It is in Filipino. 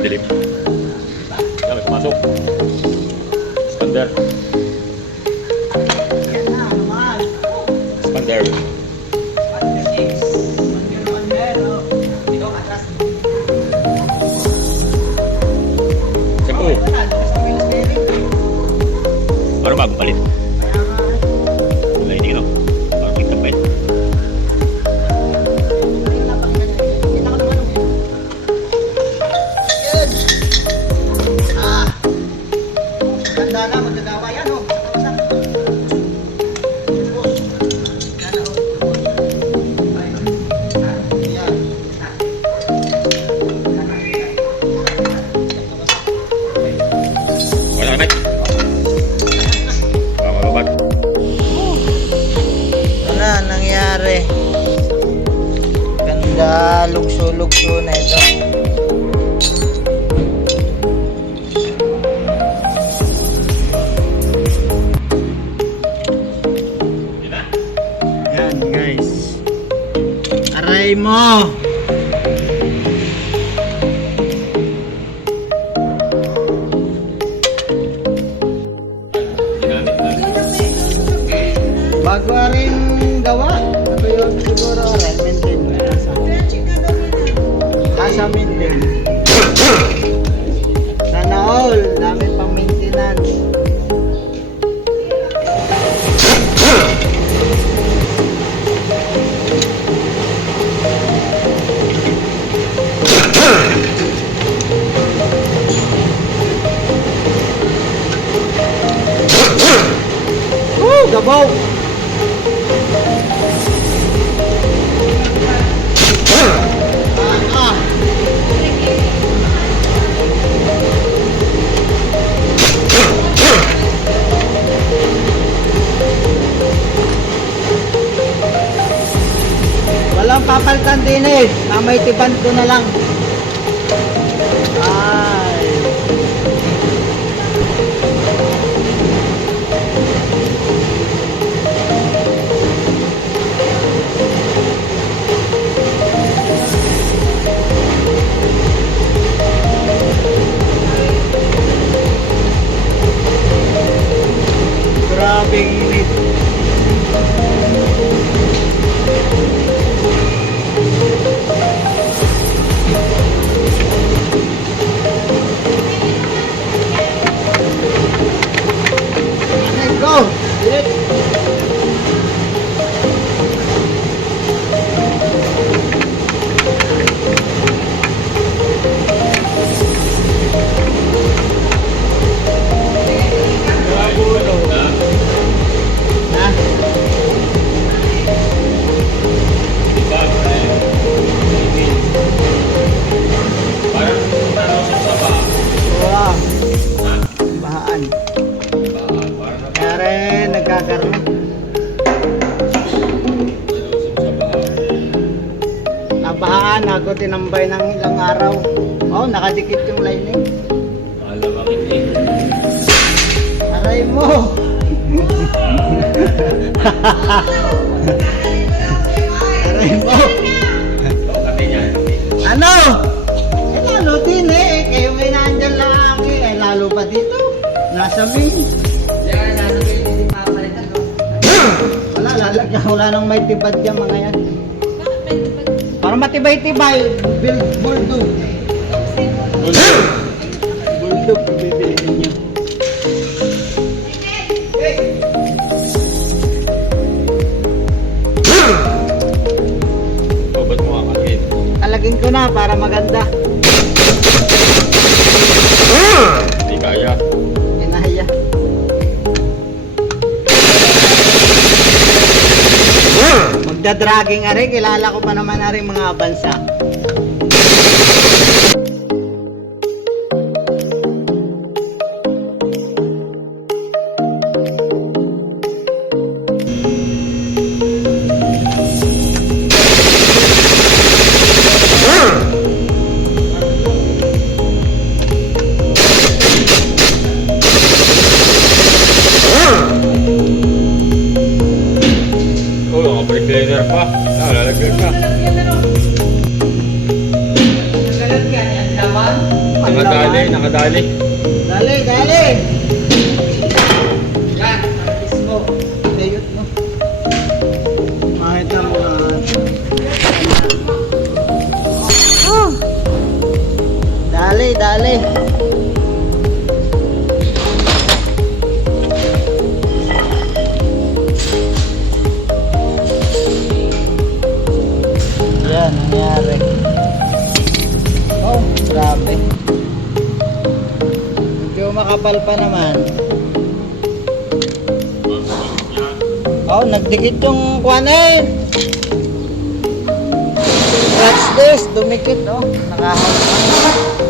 madilim. Yan, may pumasok. Expander. Yan na, naman. Expander. Sampu. Baru bagong palit. Wala hindi no. Parang tigtapay. Ganda na, magagawa yan, oh. Wala na. Mamababat. Ano na nangyari? Ganda, lugso-lugso na ito. Yan guys. Aray mo! Bago rin gawa. Ito yun siguro rin. Maintain. Kasa maintain. Sana all. Dami pang maintenance. Woo! Gabaw! Walang papalitan din eh. Mamay tiban ko na lang. Ay. Grabing init. Go! Wow! Bahaan. Kaya rin nagkakaroon. Nabahaan ako, tinambay ng ilang araw. Oh, nakadikit yung lining. Aray mo! Aray mo! Ano? Eh lalo din eh. Kayo may nandyan lang eh. Lalo pa dito. Nasa main. Wala, lalagyan. Wala nang may tibad yan mga yan. Para matibay-tibay. Build bulldog. Bulldog. Bibiliin nyo. Oh, ba't mo kakakit? Talagin ko na para maganda. Hindi kaya. Inahiya. Magdadragging ari, kilala ko pa naman ari mga bansa. Oh, naka-break liner pa. Lalagyan na. Nakadali, nakadali. Dali, dali! Yan, practice mo. Layot mo. Kahit na mga... Oh! Dali, dali! Yan, nangyari. Oh, grabe. Medyo makapal pa naman. Oh, nagdikit yung kuwan eh. Scratch this, dumikit oh. Nakahawak.